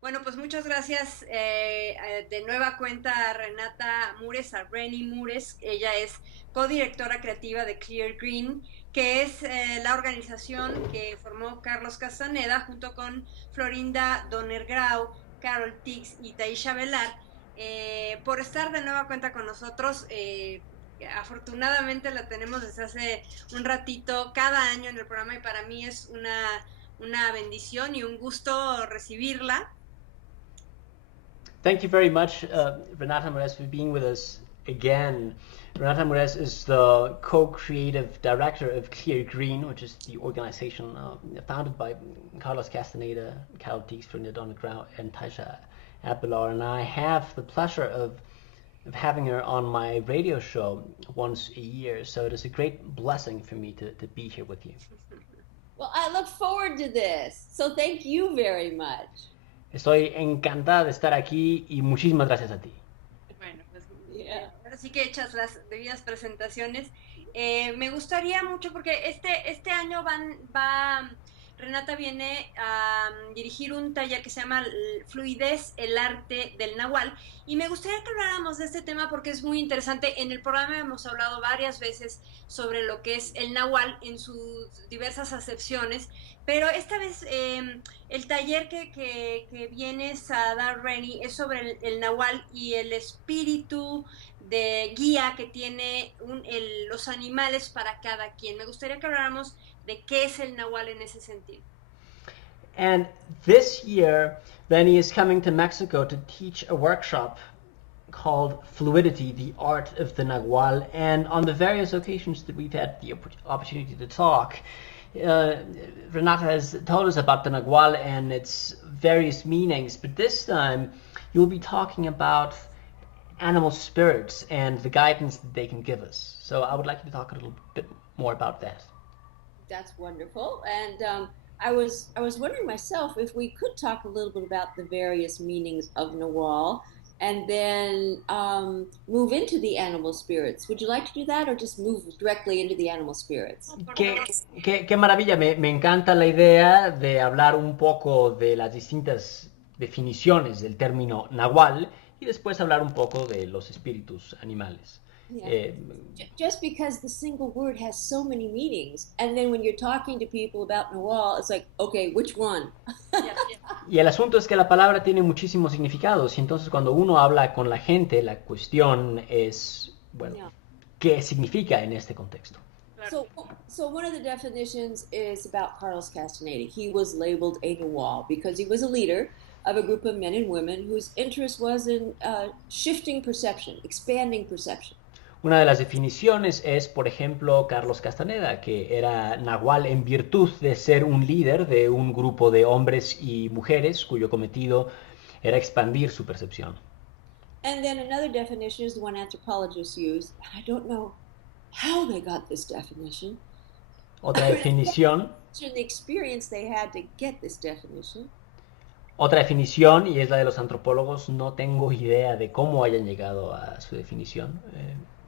Bueno, pues muchas gracias de nueva cuenta a Renata Mures, a Renny Mures. Ella es codirectora creativa de Clear Green, que es la organización que formó Carlos Castaneda junto con Florinda Donnergrau, Carol Tix y Taisha Velar, por estar de nueva cuenta con nosotros. Afortunadamente la tenemos desde hace un ratito cada año en el programa y para mí es una bendición y un gusto recibirla. Thank you very much, Renata Mores, for being with us again. Renata Mores is the co-creative director of Clear Green, which is the organization founded by Carlos Castaneda, Carol Teeks, Florinda Donnegrau, and Taisha Abelard. And I have the pleasure of having her on my radio show once a year. So it is a great blessing for me to be here with you. Well, I look forward to this. So thank you very much. Estoy encantada de estar aquí y muchísimas gracias a ti. Bueno, pues ahora sí que hechas las debidas presentaciones. Me gustaría mucho porque este año Renata viene a dirigir un taller que se llama Fluidez, el arte del Nahual. Y me gustaría que habláramos de este tema porque es muy interesante. En el programa hemos hablado varias veces sobre lo que es el Nahual en sus diversas acepciones. Pero esta vez el taller que vienes a dar, Renny, es sobre el Nahual y el espíritu de guía que tiene los animales para cada quien. Me gustaría que habláramos de qué es el Nahual en ese sentido. And this year, Benny is coming to Mexico to teach a workshop called Fluidity, the Art of the Nahual. And on the various occasions that we've had the opportunity to talk, Renata has told us about the Nahual and its various meanings, but this time you'll be talking about animal spirits and the guidance that they can give us. So I would like you to talk a little bit more about that. That's wonderful. And I was wondering myself if we could talk a little bit about the various meanings of Nahual and then move into the animal spirits. Would you like to do that or just move directly into the animal spirits? Qué maravilla, me encanta la idea de hablar un poco de las distintas definiciones del término Nahual y después hablar un poco de los espíritus animales. Yeah. Just because the single word has so many meanings, and then when you're talking to people about Nahual, it's like, okay, which one? Y el asunto es que la palabra tiene muchísimos significados, y entonces cuando uno habla con la gente, la cuestión es, bueno, ¿qué significa en este contexto? So one of the definitions is about Carlos Castaneda. He was labeled a Nahual because he was a leader of a group of men and women whose interest was in shifting perception, expanding perception. Una de las definiciones es, por ejemplo, Carlos Castaneda, que era Nahual en virtud de ser un líder de un grupo de hombres y mujeres cuyo cometido era expandir su percepción. And then another definition is the one anthropologists use. I don't know how they got this definition. Otra definición. The experience they had to get this definition. Otra definición, y es la de los antropólogos, no tengo idea de cómo hayan llegado a su definición.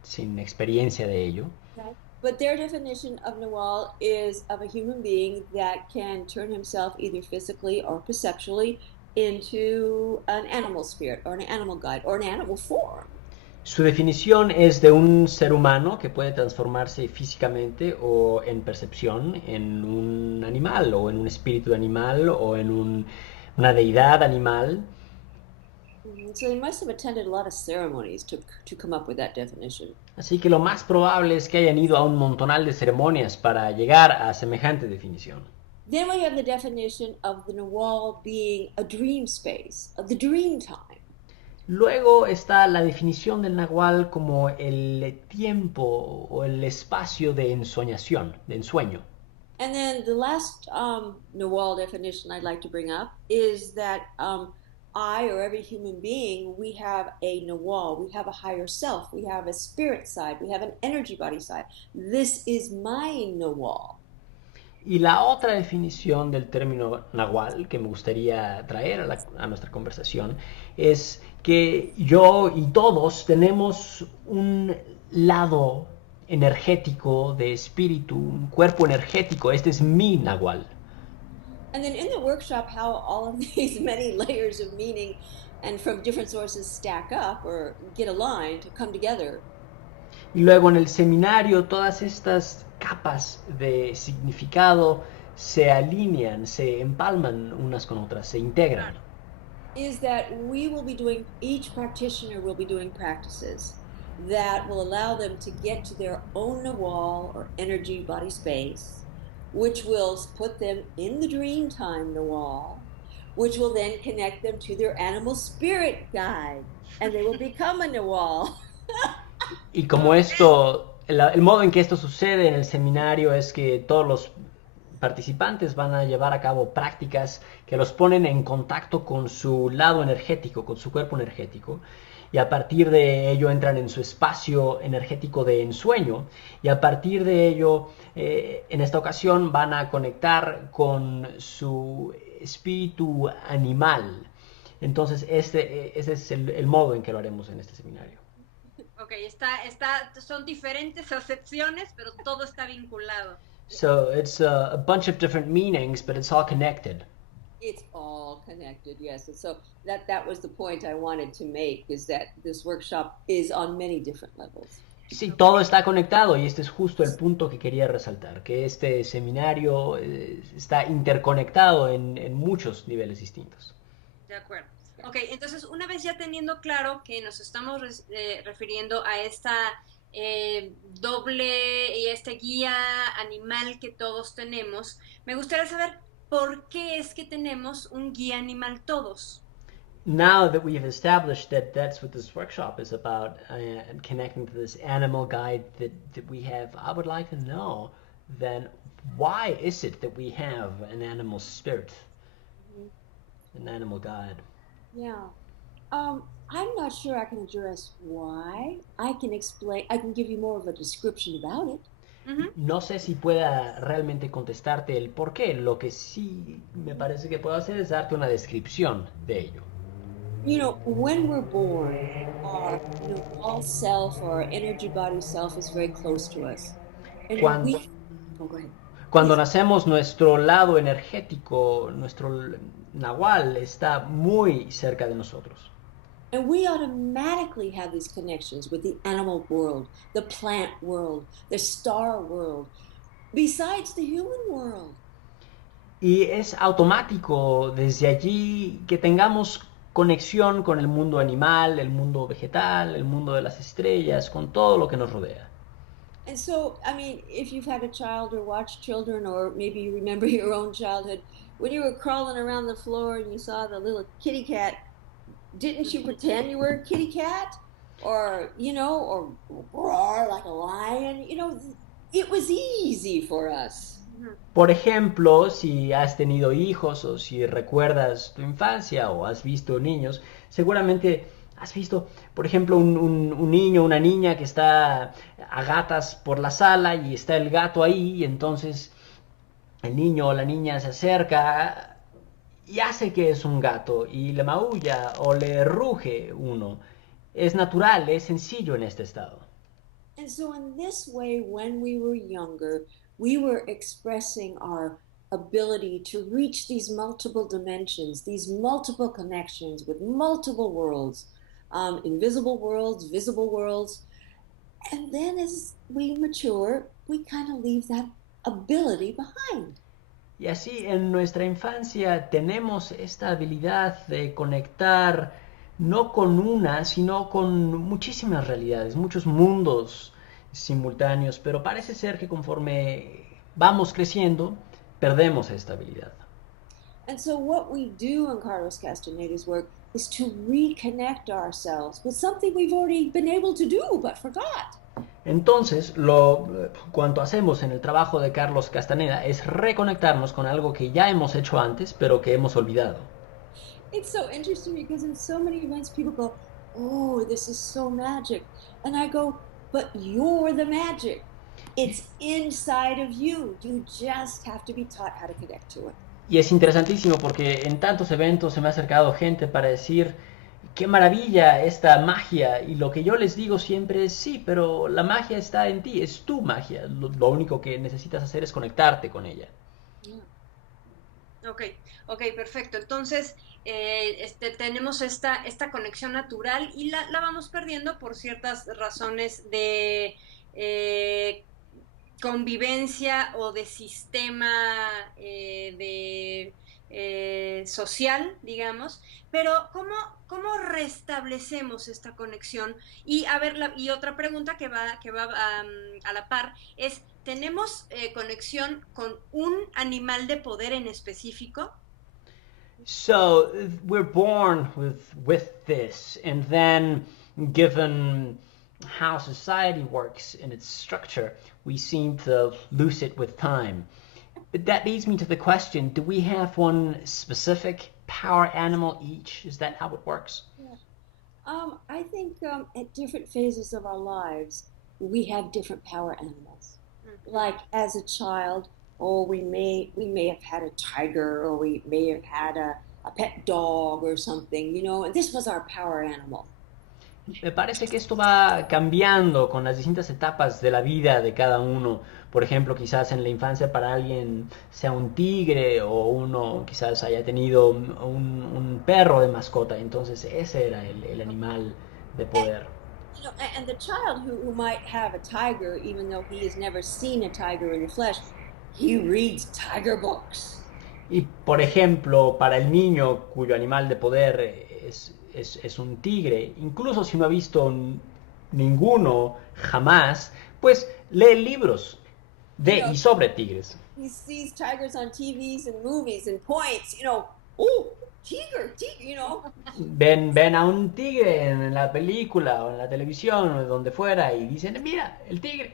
Sin experiencia de ello. Okay. But their definition of Nahual is of a human being that can turn himself either physically or perceptually into an animal spirit or an animal guide or an animal form. Su definición es de un ser humano que puede transformarse físicamente o en percepción en un animal o en un espíritu animal o en una deidad animal. So they must have attended a lot of ceremonies to come up with that definition. Así que lo más probable es que hayan ido a un montonal de ceremonias para llegar a semejante definición. Then we have the definition of the Nahual being a dream space, of the dream time. Luego está la definición del Nahual como el tiempo o el espacio de ensoñación, de ensueño. And then the last Nahual definition I'd like to bring up is that I, or every human being, we have a Nahual, we have a higher self, we have a spirit side, we have an energy body side. This is my Nahual. Y la otra definición del término Nahual que me gustaría traer a nuestra conversación es que yo y todos tenemos un lado energético de espíritu, un cuerpo energético. Este es mi Nahual. And then in the workshop, how all of these many layers of meaning and from different sources stack up or get aligned to come together. Y luego en el seminario todas estas capas de significado se alinean, se empalman unas con otras, se integran. Is that we will be doing, each practitioner will be doing practices that will allow them to get to their own Nawal or energy body space, which will put them in the dream time Nawal, which will then connect them to their animal spirit guide, and they will become a Nawal. Y como esto, el modo en que esto sucede en el seminario es que todos los participantes van a llevar a cabo prácticas que los ponen en contacto con su lado energético, con su cuerpo energético, y a partir de ello entran en su espacio energético de ensueño, y a partir de ello, en esta ocasión, van a conectar con su espíritu animal. Entonces, ese es el modo en que lo haremos en este seminario. Ok, son diferentes acepciones, pero todo está vinculado. So it's a bunch of different meanings, but it's all connected. It's all connected, yes. And so that was the point I wanted to make, is that this workshop is on many different levels. Sí, todo está conectado y este es justo el punto que quería resaltar, que este seminario está interconectado en muchos niveles distintos. De acuerdo. Ok, entonces una vez ya teniendo claro que nos estamos refiriendo a esta doble y este guía animal que todos tenemos, me gustaría saber por qué es que tenemos un guía animal todos. Now that we've established that that's what this workshop is about, and connecting to this animal guide that we have, I would like to know then, why is it that we have an animal spirit, an animal guide? Yeah. I'm not sure I can address why. I can give you more of a description about it. No sé si pueda realmente contestarte el por qué. Lo que sí me parece que puedo hacer es darte una descripción de ello. You know, when we're born, our all self or our energy body self is very close to us. And go ahead. Cuando nacemos, nuestro lado energético, nuestro nahual, está muy cerca de nosotros. And we automatically have these connections with the animal world, the plant world, the star world, besides the human world. Y es automático desde allí que tengamos conexión con el mundo animal, el mundo vegetal, el mundo de las estrellas, con todo lo que nos rodea. And so, I mean, if you've had a child or watched children, or maybe you remember your own childhood, when you were crawling around the floor and you saw the little kitty cat, didn't you pretend you were a kitty cat? Or, or roar like a lion? It was easy for us. Por ejemplo, si has tenido hijos o si recuerdas tu infancia o has visto niños, seguramente has visto, por ejemplo, un niño, una niña que está a gatas por la sala y está el gato ahí y entonces el niño o la niña se acerca y hace que es un gato y le maulla o le ruge uno. Es natural, es sencillo en este estado. And so in this way, when we were younger, we were expressing our ability to reach these multiple dimensions, these multiple connections with multiple worlds, invisible worlds, visible worlds. And then as we mature, we kind of leave that ability behind. Y así en nuestra infancia tenemos esta habilidad de conectar no con una, sino con muchísimas realidades, muchos mundos simultáneos, pero parece ser que conforme vamos creciendo, perdemos esta habilidad. And so what we do in Carlos Castaneda's work is to reconnect ourselves with something we've already been able to do but forgot. Entonces, cuanto hacemos en el trabajo de Carlos Castaneda es reconectarnos con algo que ya hemos hecho antes, pero que hemos olvidado. It's so interesting because in so many events people go, oh, this is so magic. And I go, but you're the magic. It's inside of you. You just have to be taught how to connect to it. Y es interesantísimo porque en tantos eventos se me ha acercado gente para decir, qué maravilla esta magia, y lo que yo les digo siempre es, sí, pero la magia está en ti, es tu magia, lo único que necesitas hacer es conectarte con ella. Ok, ok, perfecto. Entonces, tenemos esta conexión natural y la vamos perdiendo por ciertas razones de convivencia o de sistema social, digamos. Pero, ¿cómo restablecemos esta conexión? Y a ver, y otra pregunta que va a la par es, ¿tenemos conexión con un animal de poder en específico? So we're born with this, and then given how society works in its structure, we seem to lose it with time. But that leads me to the question, do we have one specific power animal each? Is that how it works? Yeah. I think at different phases of our lives, we have different power animals. Ujú. Like as a child, or we may have had a tiger, or we may have had a pet dog or something, and this was our power animal. Me parece que esto va cambiando con las distintas etapas de la vida de cada uno. Por ejemplo, quizás en la infancia para alguien sea un tigre o uno quizás haya tenido un perro de mascota. Entonces ese era el animal de And, poder. and the child who might have a tiger, even though he has never seen a tiger in the flesh, he reads tiger books. Y por ejemplo, para el niño cuyo animal de poder es un tigre, incluso si no ha visto ninguno jamás, pues lee libros You de know, y sobre tigres. he sees tigers on TVs and movies and points, oh, tiger, tiger, Ven a un tigre en la película o en la televisión o donde fuera y dicen, mira, el tigre.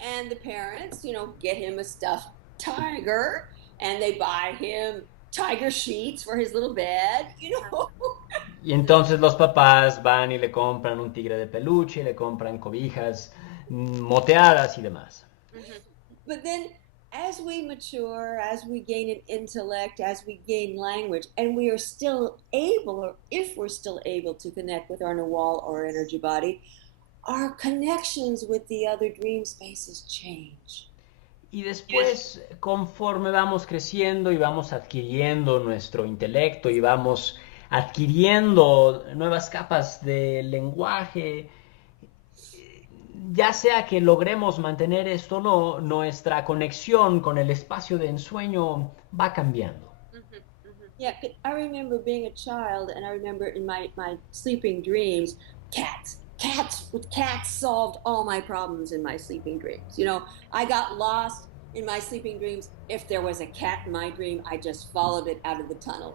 and the parents, get him a stuffed tiger and they buy him tiger sheets for his little bed. Y entonces los papás van y le compran un tigre de peluche, le compran cobijas moteadas y demás. Ujú. But then as we mature, as we gain an intellect, as we gain language, and we are still able, or if we're still able to connect with our Nawal or energy body, our connections with the other dream spaces change. Y después, conforme vamos creciendo y vamos adquiriendo nuestro intelecto y vamos adquiriendo nuevas capas de lenguaje, ya sea que logremos mantener esto o no, nuestra conexión con el espacio de ensueño va cambiando. Ujú, ujú. Yeah, I remember being a child, and I remember in my sleeping dreams, cats. With cats solved all my problems in my sleeping dreams. I got lost in my sleeping dreams. If there was a cat in my dream, I just followed it out of the tunnel.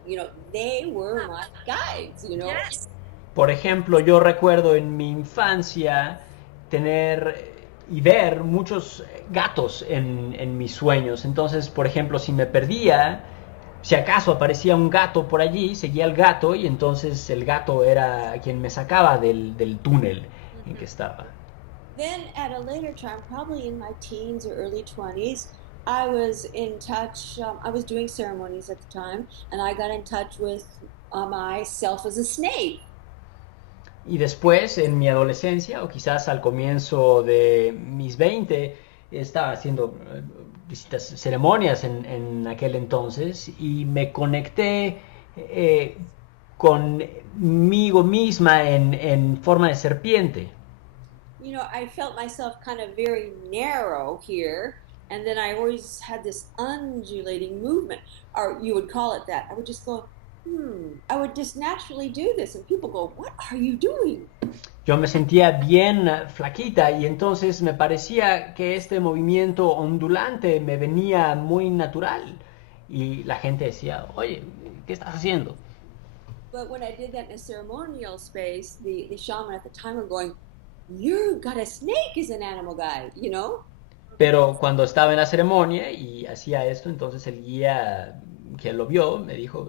They were my guides. Yes. Por ejemplo, yo recuerdo en mi infancia tener y ver muchos gatos en mis sueños. Entonces, por ejemplo, si me perdía, si acaso aparecía un gato por allí, seguía el gato y entonces el gato era quien me sacaba del túnel en que Ujú. estaba. Then at a later time, probably in my teens or early 20s, I was in touch. I was doing ceremonies at the time, and I got in touch with myself as a snake. Y después, en mi adolescencia, o quizás al comienzo de mis 20, estaba haciendo distintas ceremonias aquel entonces y me conecté eh, conmigo misma en forma de serpiente. I felt myself kind of very narrow here, and then I always had this undulating movement, or you would call it that. I would just go, I would just naturally do this, and people go, "What are you doing?" Yo me sentía bien flaquita y entonces me parecía que este movimiento ondulante me venía muy natural. Y la gente decía, oye, ¿qué estás haciendo? But when I did that in a ceremonial space, the shaman at the time were going, "You got a snake as an animal guide." Pero cuando estaba en la ceremonia y hacía esto, entonces el guía que lo vio me dijo,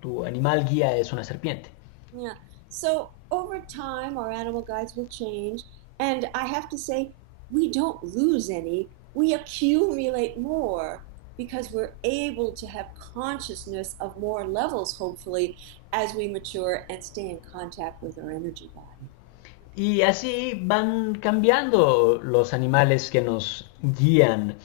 tu animal guía es una serpiente. Yeah. So over time, our animal guides will change, and I have to say, we don't lose any. We accumulate more because we're able to have consciousness of more levels, hopefully, as we mature and stay in contact with our energy body. Y así van cambiando los animales que nos guían.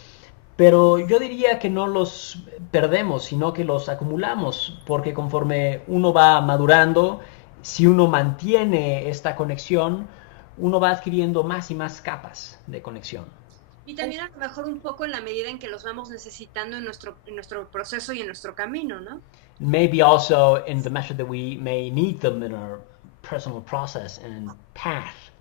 pero yo diría que no los perdemos, sino que los acumulamos, porque conforme uno va madurando, si uno mantiene esta conexión, uno va adquiriendo más y más capas de conexión. Y también a lo mejor un poco en la medida en que los vamos necesitando en nuestro proceso y en nuestro camino, ¿no? Maybe also in the measure that we may need them in our personal process and path.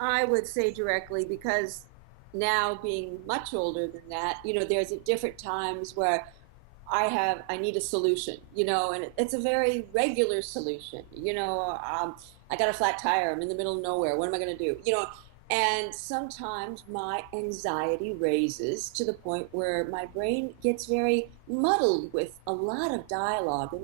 I would say directly because now being much older than that, there's at different times where I need a solution, and it's a very regular solution. I got a flat tire. I'm in the middle of nowhere. What am I going to do? And sometimes my anxiety raises to the point where my brain gets very muddled with a lot of dialogue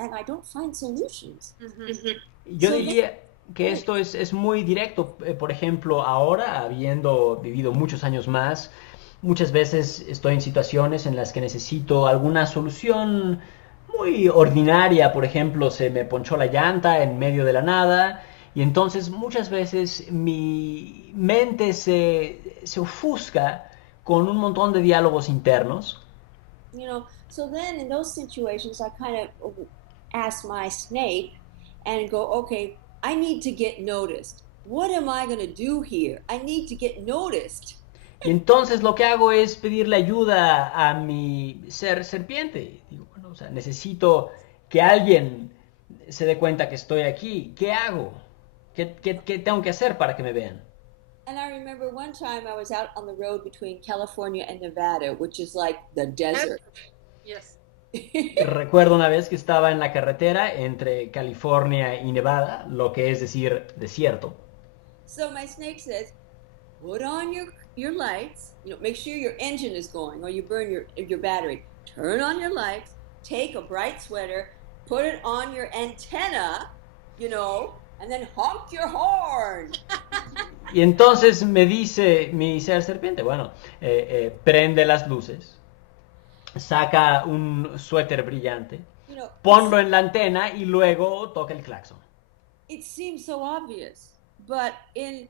and I don't find solutions. Ujú. Yo diría que esto es muy directo. Por ejemplo, ahora, habiendo vivido muchos años más, muchas veces estoy en situaciones en las que necesito alguna solución muy ordinaria. Por ejemplo, se me ponchó la llanta en medio de la nada y entonces muchas veces mi mente se ofusca con un montón de diálogos internos. So then in those situations, I kind of ask my snake and go, okay, I need to get noticed. What am I going to do here? I need to get noticed. Y entonces lo que hago es pedirle ayuda a mi ser serpiente. Digo, bueno, o sea, necesito que alguien se dé cuenta que estoy aquí. ¿Qué hago? ¿Qué tengo que hacer para que me vean? And I remember one time I was out on the road between California and Nevada, which is like the desert. Yes. Recuerdo una vez que estaba en la carretera entre California y Nevada, lo que es decir, desierto. So my snake says, put on your lights, make sure your engine is going or you burn your battery. Turn on your lights, take a bright sweater, put it on your antenna, and then honk your horn. Y entonces me dice mi ser serpiente, bueno, prende las luces, saca un suéter brillante, ponlo en la antena y luego toca el claxon. It seems so obvious, but in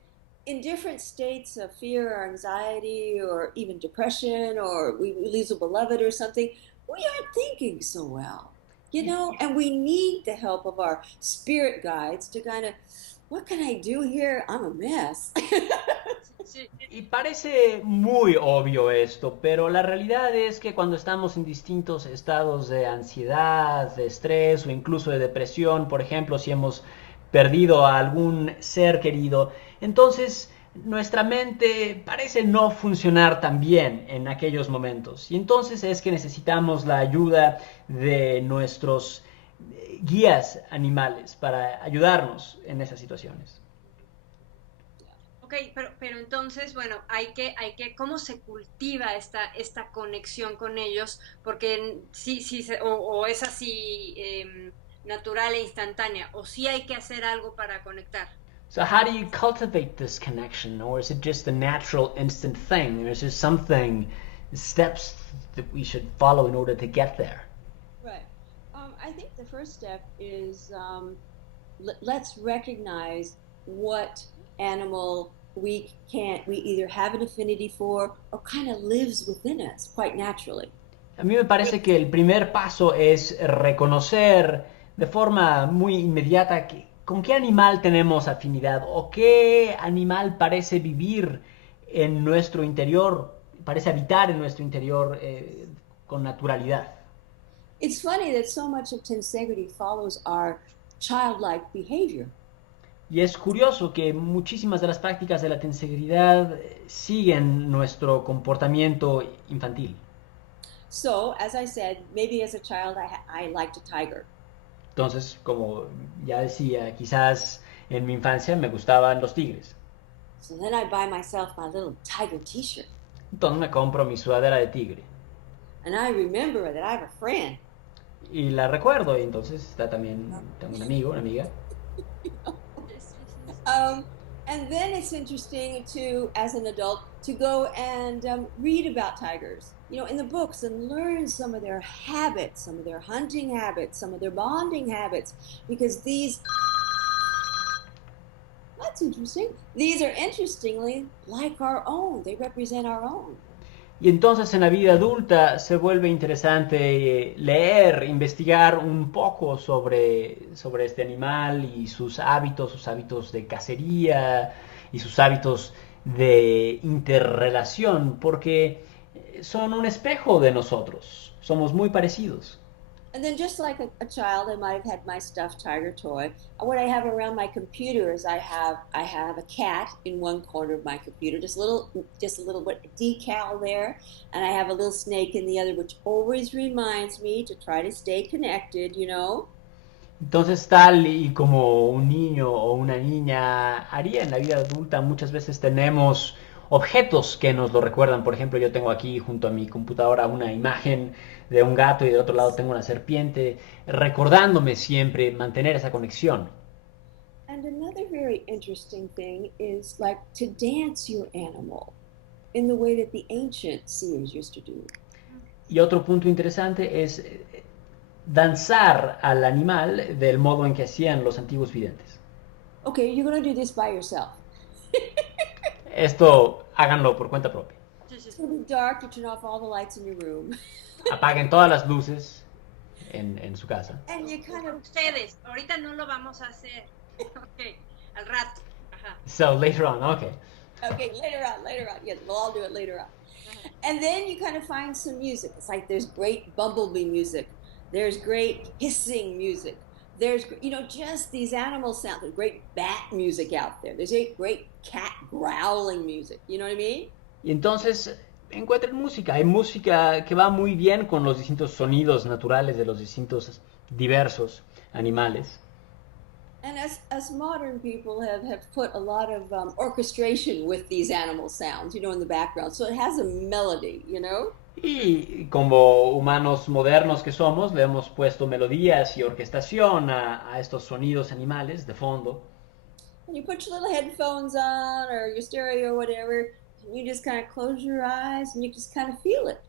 different states of fear or anxiety or even depression or we lose a beloved or something, we aren't thinking so well, and we need the help of our spirit guides to kind of, what can I do here? I'm a mess. Y parece muy obvio esto, pero la realidad es que cuando estamos en distintos estados de ansiedad, de estrés o incluso de depresión, por ejemplo, si hemos perdido a algún ser querido, entonces nuestra mente parece no funcionar tan bien en aquellos momentos. Y entonces es que necesitamos la ayuda de nuestros guías animales para ayudarnos en esas situaciones. Ok, pero entonces, bueno, ¿cómo se cultiva esta conexión con ellos? Porque sí, o es así natural e instantánea, o sí hay que hacer algo para conectar. So how do you cultivate this connection, or is it just a natural instant thing, or is there something, steps that we should follow in order to get there? Right. I think the first step is let's recognize what animal we either have an affinity for or kind of lives within us quite naturally. A mí me parece que el primer paso es reconocer de forma muy inmediata con qué animal tenemos afinidad o qué animal parece vivir en nuestro interior, parece habitar en nuestro interior con naturalidad. It's funny that so much of tensegrity follows our childlike behavior. Y es curioso que muchísimas de las prácticas de la tensegridad siguen nuestro comportamiento infantil. So, as I said, maybe as a child I liked a tiger. Entonces, como ya decía, quizás en mi infancia me gustaban los tigres. So then I buy myself my little tiger t-shirt. Entonces me compro mi sudadera de tigre. And I remember that I have a friend. Y la recuerdo, y entonces está también, tengo un amigo, una amiga. And then it's interesting to, as an adult, to go and read about tigers, in the books and learn some of their habits, some of their hunting habits, some of their bonding habits, because that's interesting. These are interestingly like our own. They represent our own. Y entonces en la vida adulta se vuelve interesante leer, investigar un poco sobre este animal y sus hábitos de cacería y sus hábitos de interrelación, porque son un espejo de nosotros, somos muy parecidos. And then, just like a child, I might have had my stuffed tiger toy. What I have around my computer is I have a cat in one corner of my computer, just a little bit decal there, and I have a little snake in the other, which always reminds me to try to stay connected. Entonces, tal y como un niño o una niña haría en la vida adulta, muchas veces tenemos objetos que nos lo recuerdan. Por ejemplo, yo tengo aquí junto a mi computadora una imagen de un gato y del otro lado tengo una serpiente, recordándome siempre mantener esa conexión. And another very interesting thing is like to dance your animal in the way that the ancient seers used to do. Y otro punto interesante es danzar al animal del modo en que hacían los antiguos videntes. Okay, you're going to do this by yourself. Esto háganlo por cuenta propia. It's going to be dark. You turn off all the lights in your room. Apaguen todas las luces en su casa. And you kind of... Ustedes, ahorita no lo vamos a hacer. Ok, al rato. Ajá. So later on, okay. Okay, later on. Yeah, we'll all do it later on. And then you kind of find some music. It's like there's great bumblebee music. There's great hissing music. There's, just these animal sounds. There's great bat music out there. There's great cat growling music. You know what I mean? Y entonces encuentren música. Hay música que va muy bien con los distintos sonidos naturales de los distintos diversos animales. And as modern people have put a lot of orchestration with these animal sounds, in the background. So it has a melody, Y como humanos modernos que somos, le hemos puesto melodías y orquestación a estos sonidos animales de fondo. And you put your little headphones on or your stereo or whatever, and you just kind of close your eyes and you just kind of feel it,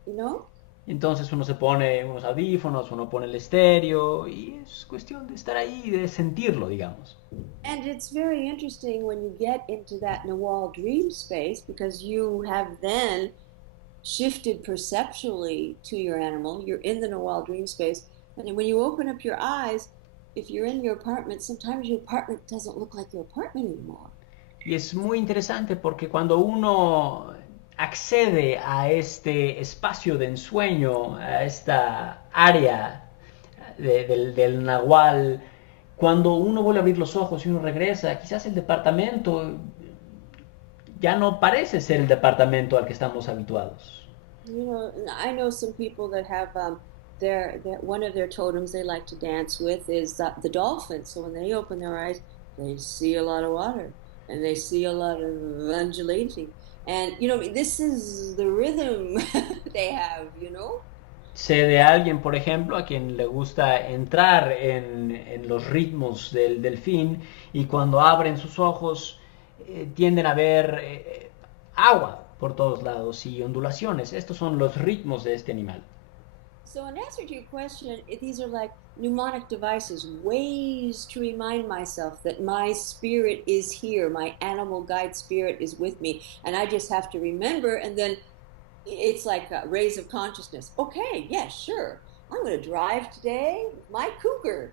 Entonces uno se pone unos audífonos, uno pone el estéreo y es cuestión de estar ahí, de sentirlo, digamos. And it's very interesting when you get into that Nawal dream space because you have then shifted perceptually to your animal. You're in the Nawal dream space. And when you open up your eyes, if you're in your apartment, sometimes your apartment doesn't look like your apartment anymore. Y es muy interesante porque cuando uno accede a este espacio de ensueño, a esta área del Nahual, cuando uno vuelve a abrir los ojos y uno regresa, quizás el departamento ya no parece ser el departamento al que estamos habituados. I know some people that have their one of their totems they like to dance with is the dolphin. So when they open their eyes, they see a lot of water and they see a lot of undulating. And, this is the rhythm they have, Sé de alguien, por ejemplo, a quien le gusta entrar en los ritmos del delfín y cuando abren sus ojos tienden a ver agua por todos lados y ondulaciones. Estos son los ritmos de este animal. So in answer to your question, these are like mnemonic devices, ways to remind myself that my spirit is here, my animal guide spirit is with me, and I just have to remember, and then it's like rays of consciousness. Okay, yeah, sure. I'm going to drive today with my cougar.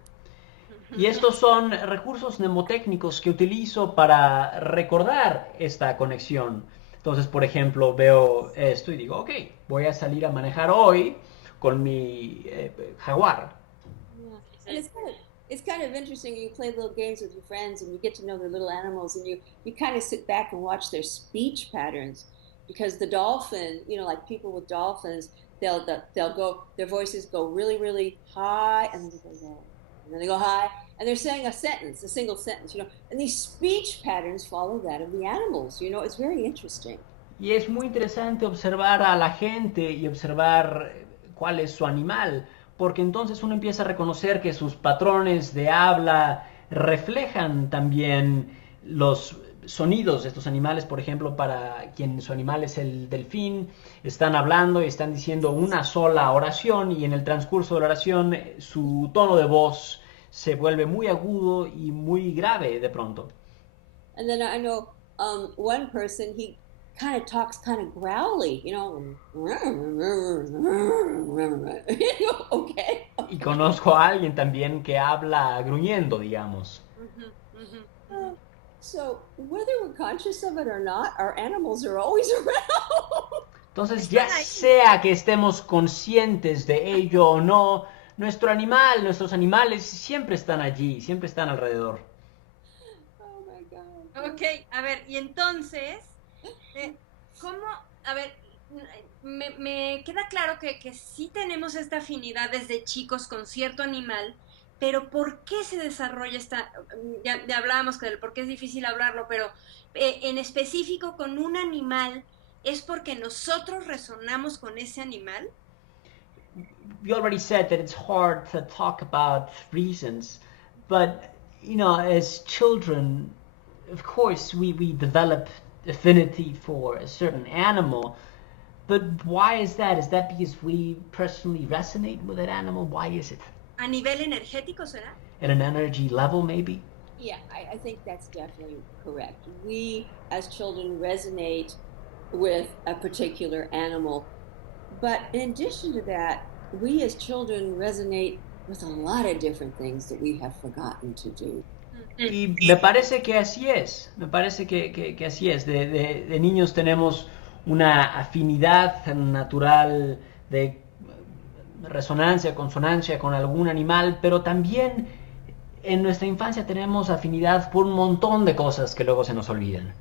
Y estos son recursos mnemotécnicos que utilizo para recordar esta conexión. Entonces, por ejemplo, veo esto y digo, ok, voy a salir a manejar hoy con mi jaguar. Yeah. And it's kind of interesting. You play little games with your friends and you get to know their little animals and you kind of sit back and watch their speech patterns because the dolphin, like people with dolphins, they'll go, their voices go really, really high and then they go low. And then they go high and they're saying a single sentence, and these speech patterns follow that of the animals, it's very interesting. Y es muy interesante observar a la gente y observar cuál es su animal, porque entonces uno empieza a reconocer que sus patrones de habla reflejan también los sonidos de estos animales. Por ejemplo, para quien su animal es el delfín, están hablando y están diciendo una sola oración y en el transcurso de la oración su tono de voz se vuelve muy agudo y muy grave de pronto. And then I know one person, kind of talks kind of growly, you know. Okay. Y conozco a alguien también que habla gruñendo, digamos. Ujú, ujú, Uh, ujú. So whether we're conscious of it or not, our animals are always around. Entonces, ya Están ahí. sea que estemos conscientes de ello o no, nuestros animales siempre están allí, siempre están alrededor. Oh my God. Ok, a ver, y entonces, ¿cómo? A ver, me queda claro que sí tenemos esta afinidad desde chicos con cierto animal, pero ¿por qué se desarrolla esta? Ya hablábamos que del por qué es difícil hablarlo, pero en específico con un animal, ¿es porque nosotros resonamos con ese animal? We already said that it's hard to talk about reasons, but as children, of course, we develop affinity for a certain animal. But why is that? Is that because we personally resonate with that animal? Why is it? ¿A nivel energético será? At an energy level, maybe? Yeah, I think that's definitely correct. We, as children, resonate with a particular animal. But in addition to that, we as children resonate with a lot of different things that we have forgotten to do. Y me parece que así es, me parece que así es. De niños tenemos una afinidad natural de resonancia, consonancia con algún animal, pero también en nuestra infancia tenemos afinidad por un montón de cosas que luego se nos olvidan.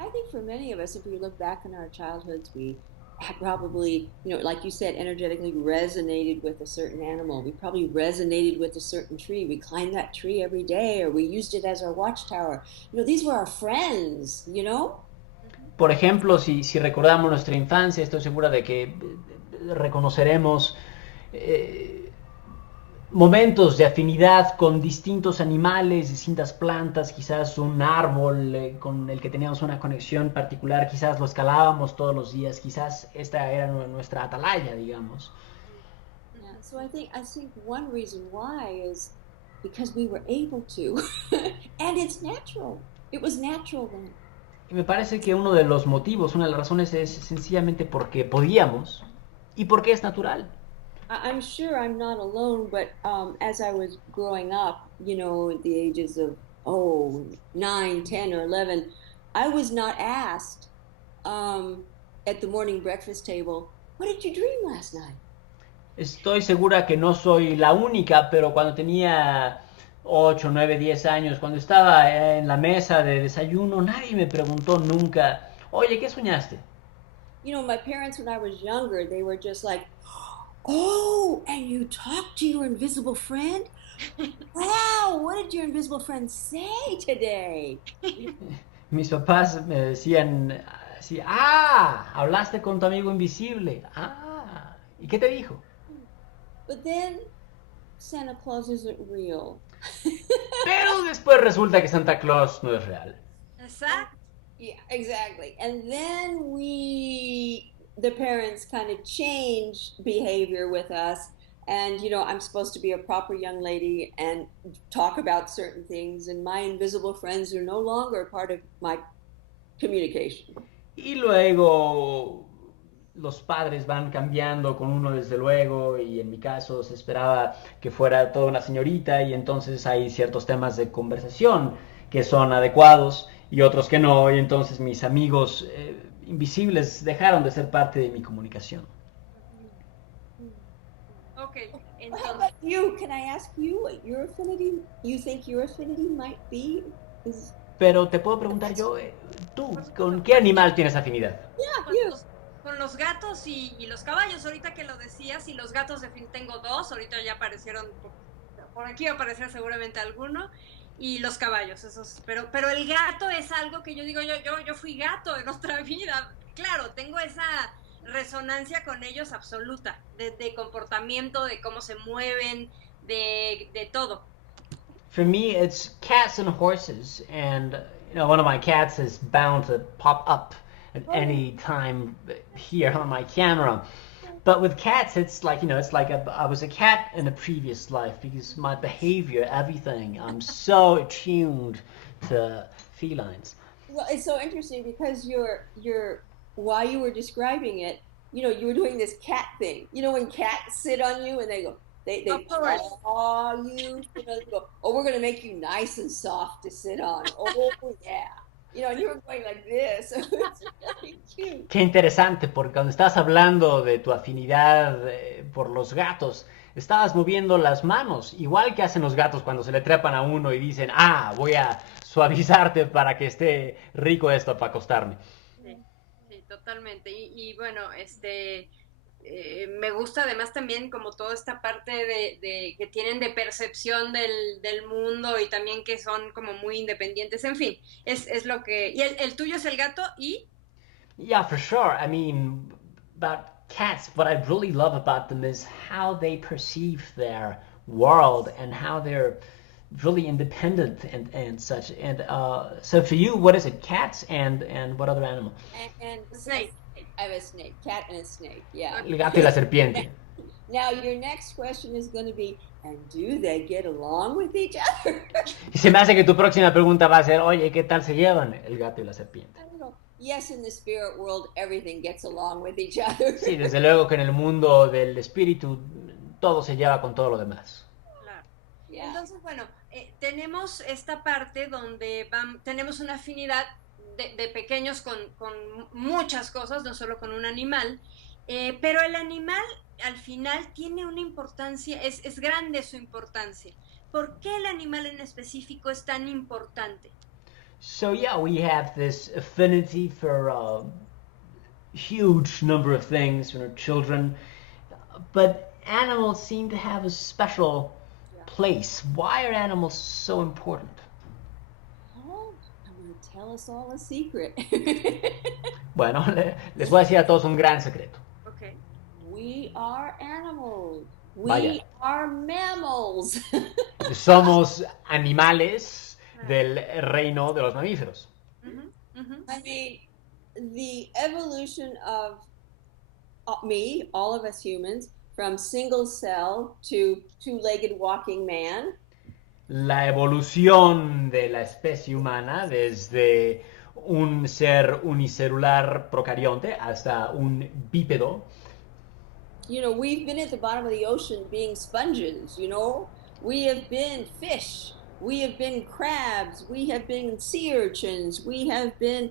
I think for many of us, if we look back in our childhoods, we have probably, like you said, energetically resonated with a certain animal. We probably resonated with a certain tree. We climbed that tree every day, or we used it as our watchtower. These were our friends, Por ejemplo, si recordamos nuestra infancia, estoy segura de que reconoceremos momentos de afinidad con distintos animales, distintas plantas, quizás un árbol con el que teníamos una conexión particular, quizás lo escalábamos todos los días, quizás esta era nuestra atalaya, digamos. Yeah, so I think one reason why is because we were able to, and it's natural. It was natural then. Y me parece que uno de los motivos, una de las razones es sencillamente porque podíamos y porque es natural. I'm sure I'm not alone, but as I was growing up, at the ages of 9, 10, or 11, I was not asked at the morning breakfast table, "What did you dream last night?" Estoy segura que no soy la única, pero cuando tenía 8, 9, 10 años, cuando estaba en la mesa de desayuno, nadie me preguntó nunca, oye, ¿qué soñaste? My parents, when I was younger, they were just like, "Oh, and you talked to your invisible friend? Wow, what did your invisible friend say today?" Mis papás me decían así, hablaste con tu amigo invisible. ¿Y qué te dijo? But then Santa Claus isn't real. Pero después resulta que Santa Claus no es real. Exacto. Yeah, exactly. And then the parents kind of change behavior with us. And, I'm supposed to be a proper young lady and talk about certain things. And my invisible friends are no longer part of my communication. Y luego los padres van cambiando con uno desde luego, y en mi caso se esperaba que fuera toda una señorita, y entonces hay ciertos temas de conversación que son adecuados y otros que no, y entonces mis amigos invisibles dejaron de ser parte de mi comunicación. Ok, How entonces, about you? Can I ask you what your affinity, you think your affinity might be? Pero te puedo preguntar yo, tú, ¿con qué animal tienes afinidad? Yeah, con you. con los gatos y los caballos, ahorita que lo decías, y los gatos de fin tengo dos, ahorita ya aparecieron, por aquí va a aparecer seguramente alguno, y los caballos, esos, pero el gato es algo que yo digo, yo fui gato en otra vida, claro, tengo esa resonancia con ellos absoluta, de comportamiento, de cómo se mueven, de todo. For me, it's cats and horses, and one of my cats is bound to pop up at any time here on my camera. But with cats, it's like I was a cat in a previous life, because my behavior, everything, I'm so attuned to felines. Well, it's so interesting because your while you were describing it, you know, you were doing this cat thing. You know, when cats sit on you and they go, they paw you, you know, they go, oh, we're going to make you nice and soft to sit on. Oh, yeah. You know, and you were going like this. It's really cute. Qué interesante, porque cuando estabas hablando de tu afinidad por los gatos, estabas moviendo las manos, igual que hacen los gatos cuando se le trepan a uno y dicen, ah, voy a suavizarte para que esté rico esto para acostarme. Sí, sí, totalmente. Y bueno, me gusta además también como toda esta parte de que tienen de percepción del mundo y también que son como muy independientes. En fin, es lo que... Y el tuyo es el gato y... Yeah, for sure. I mean, about cats, what I really love about them is how they perceive their world and how they're really independent and such. And so for you, what is it? Cats and what other animal? And Snake. I have a snake, cat and a snake, yeah. El gato y la serpiente. Now, your next question is going to be, and do they get along with each other? Y se me hace que tu próxima pregunta va a ser, oye, ¿qué tal se llevan el gato y la serpiente? Yes, in the spirit world, everything gets along with each other. Sí, desde luego que en el mundo del espíritu todo se lleva con todo lo demás. Claro. Yeah. Entonces, bueno, tenemos esta parte donde tenemos una afinidad de pequeños con muchas cosas, no solo con un animal, pero el animal al final tiene una importancia, es grande su importancia. ¿Por qué el animal en específico es tan importante? So yeah, we have this affinity for a huge number of things in our children, but animals seem to have a special place. Why are animals so important? Oh, I'm going to tell us all a secret. Bueno, les voy a decir a todos un gran secreto. Okay. We are animals. Vaya. We are mammals. Somos animales del reino de los mamíferos. Uh-huh, uh-huh. I mean, the evolution of me, all of us humans, from single cell to two-legged walking man. La evolución de la especie humana desde un ser unicelular procarionte hasta un bípedo. You know, we've been at the bottom of the ocean being sponges, you know. We have been fish. We have been crabs, we have been sea urchins, we have been,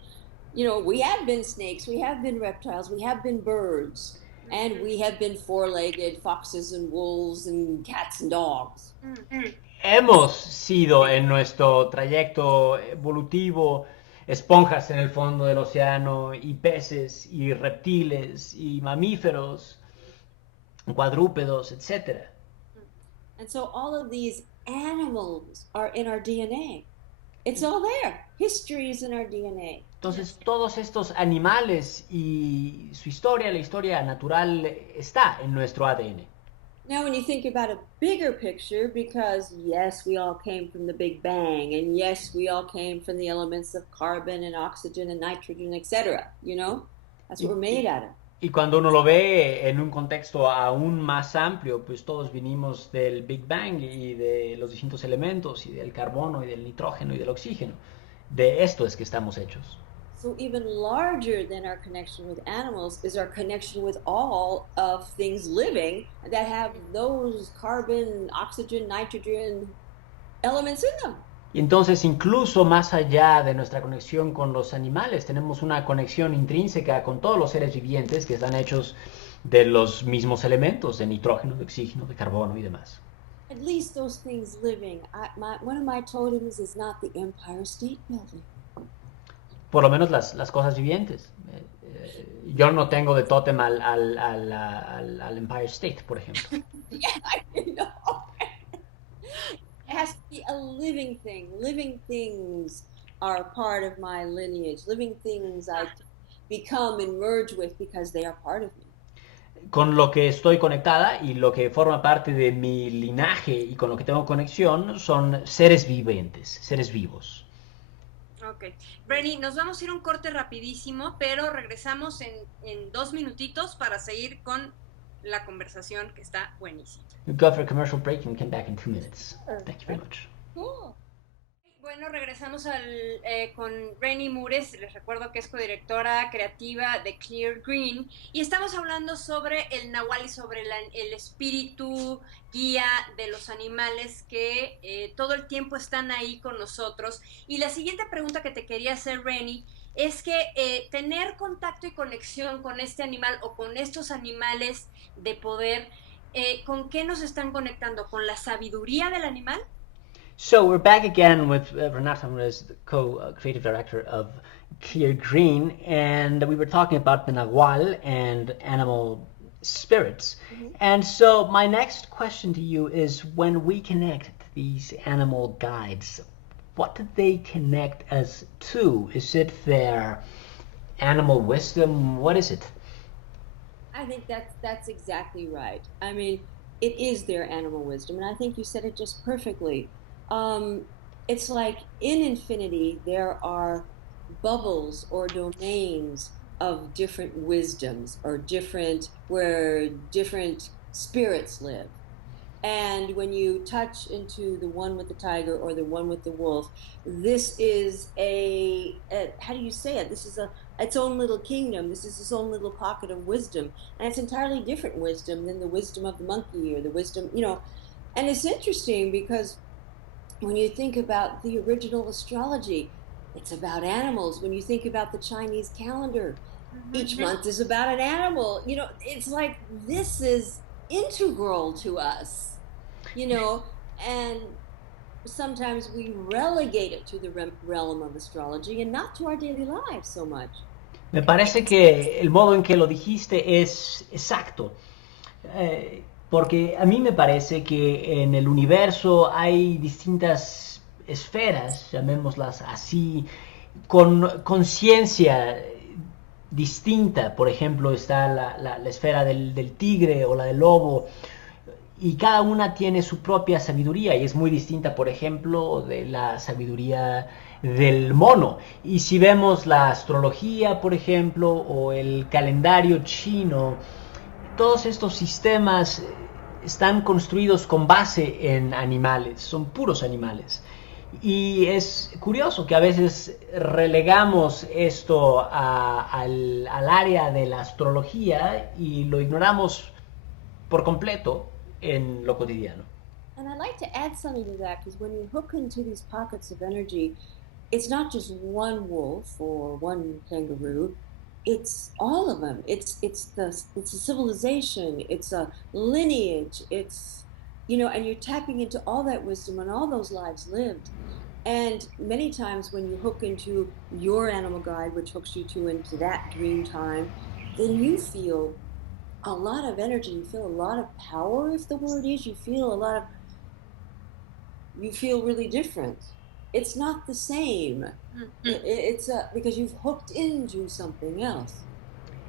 you know, we have been snakes, we have been reptiles, we have been birds, and we have been four-legged foxes and wolves and cats and dogs. Hemos sido en nuestro trayecto evolutivo esponjas en el fondo del océano y peces y reptiles y mamíferos, cuadrúpedos, etc. And so all of these animals are in our DNA. It's all there. History is in our DNA. Entonces todos estos animales y su historia, la historia natural, está en nuestro ADN. Now when you think about a bigger picture, because yes, we all came from the Big Bang, and yes, we all came from the elements of carbon and oxygen and nitrogen, etc. You know? That's what we're made out of. Y cuando uno lo ve en un contexto aún más amplio, pues todos vinimos del Big Bang y de los distintos elementos, y del carbono, y del nitrógeno, y del oxígeno. De esto es que estamos hechos. So even larger than our connection with animals is our connection with all of things living that have those carbon, oxygen, nitrogen elements in them. Y entonces, incluso más allá de nuestra conexión con los animales, tenemos una conexión intrínseca con todos los seres vivientes que están hechos de los mismos elementos, de nitrógeno, de oxígeno, de carbono y demás. At least those things living. One of my totems is not the Empire State Building. Por lo menos las cosas vivientes. Yo no tengo de tótem al Empire State, por ejemplo. Yeah, I know. It has to be a living thing. Living things are part of my lineage. Living things I become and merge with because they are part of me. Con lo que estoy conectada y lo que forma parte de mi linaje y con lo que tengo conexión son seres vivientes, seres vivos. Ok. Brenny, nos vamos a ir a un corte rapidísimo, pero regresamos en 2 minutitos para seguir con la conversación que está buenísima. We'll go for a commercial break and come back in 2 minutes. Thank you very much. Cool. Bueno, regresamos con Renny Mures, les recuerdo que es codirectora creativa de Clear Green, y estamos hablando sobre el nahual y sobre el espíritu guía de los animales que todo el tiempo están ahí con nosotros. Y la siguiente pregunta que te quería hacer, Renny, es que tener contacto y conexión con este animal o con estos animales de poder, ¿con qué nos están conectando? ¿Con la sabiduría del animal? So we're back again with Renata, who is the co-creative director of Clear Green, and we were talking about the Nahual and animal spirits. Mm-hmm. And so my next question to you is, when we connect these animal guides, what do they connect us to? Is it their animal wisdom? What is it? I think that's exactly right. I mean, it is their animal wisdom, and I think you said it just perfectly. Um, it's like in infinity there are bubbles or domains of different wisdoms or different where different spirits live. And when you touch into the one with the tiger or the one with the wolf, this is a how do you say it? This is a its own little kingdom. This is its own little pocket of wisdom, and it's entirely different wisdom than the wisdom of the monkey or the wisdom, you know. And it's interesting because when you think about the original astrology, it's about animals. When you think about the Chinese calendar, each month is about an animal. You know, it's like this is integral to us, you know, and sometimes we relegate it to the realm of astrology and not to our daily lives so much. Me parece que el modo en que lo dijiste es exacto. Porque a mí me parece que en el universo hay distintas esferas, llamémoslas así, con conciencia distinta. Por ejemplo, está la esfera del tigre o la del lobo, y cada una tiene su propia sabiduría y es muy distinta, por ejemplo, de la sabiduría del mono. Y si vemos la astrología, por ejemplo, o el calendario chino, todos estos sistemas están construidos con base en animales, son puros animales. Y es curioso que a veces relegamos esto al área de la astrología y lo ignoramos por completo en lo cotidiano. And I'd like to add something to that because when you hook into these pockets of energy, it's not just one wolf or one kangaroo. It's all of them. It's a civilization. It's a lineage. It's you know, and you're tapping into all that wisdom and all those lives lived. And many times when you hook into your animal guide, which hooks you to into that dream time, then you feel a lot of energy. You feel a lot of power, if the word is. You feel really different. It's not the same. It's because you've hooked into something else.